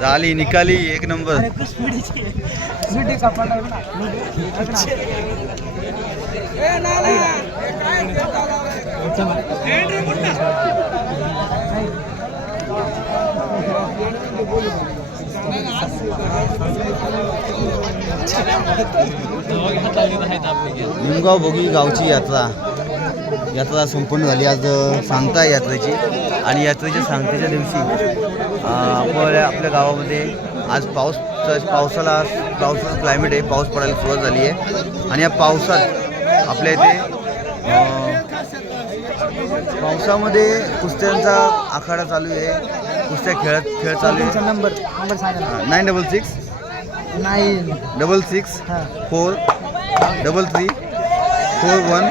झाली निकाली एक नंबर. निमगाव भोगी गावची यात्रा. यात्रा संपन्न झाली. आज सांगता यात्रेची. आणि यात्रेच्या सांगतेच्या दिवशी आपल्या आपल्या गावामध्ये आज पाऊस पावसाला पावसाचं क्लायमेट आहे पाऊस पडायला सुरुवात झाली आहे. आणि या पावसात आपल्या इथे पावसामध्ये कुस्त्यांचा आखाडा चालू आहे कुस्त्या खेळत खेळ चालू आहे. नंबर नंबर सांगा nine double six nine double six हां. Four double three four one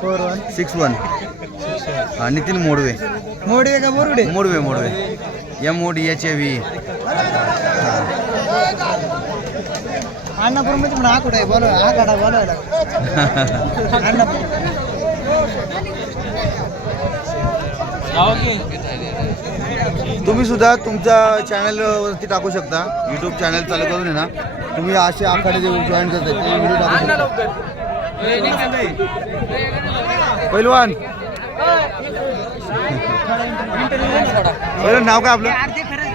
four one six one हा नितीन मोडवे. मोडे का बोरडे मोडवे मोडवे. एम मोड एच ए व्ही अण्णापूरमध्ये पण आकुड आहे बोलवा आखाडा बोलवायला अण्णापूर तुम्ही सुद्धा तुमच्या चॅनलवरती टाकू शकता. यूट्यूब चॅनल चालू करून आहे ना. तुम्ही असे आखाडे जे जॉईन करताय ते व्हिडिओ टाकू शकता. पहिलवान पहिलं नाव काय आपलं?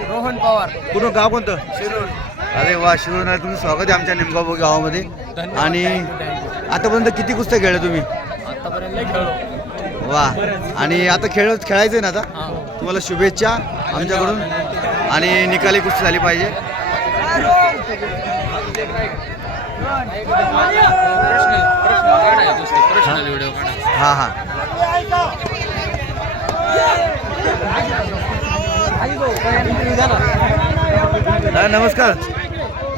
रोहन पवार. पूर्ण गाव कोणतं? शिरूर. अरे वा शिरूर तुमचं स्वागत आहे आमच्या निमगाव गावामध्ये. आणि आतापर्यंत किती कुस्त्या खेळल्या तुम्ही? वा. आणि आता खेळ खेळायचं आहे ना आता? तुम्हाला शुभेच्छा आमच्याकडून. आणि निकाली कुस्ती झाली पाहिजे. हा हा. हा, नमस्कार.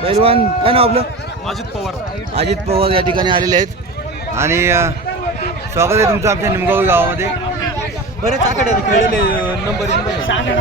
पैलवान काय नाव आपलं? अजित पवार. अजित पवार या ठिकाणी आलेले आहेत. आणि स्वागत आहे तुमचं आमच्या निमगाव गावामध्ये. बरेच आकडे खेळलेले नंबर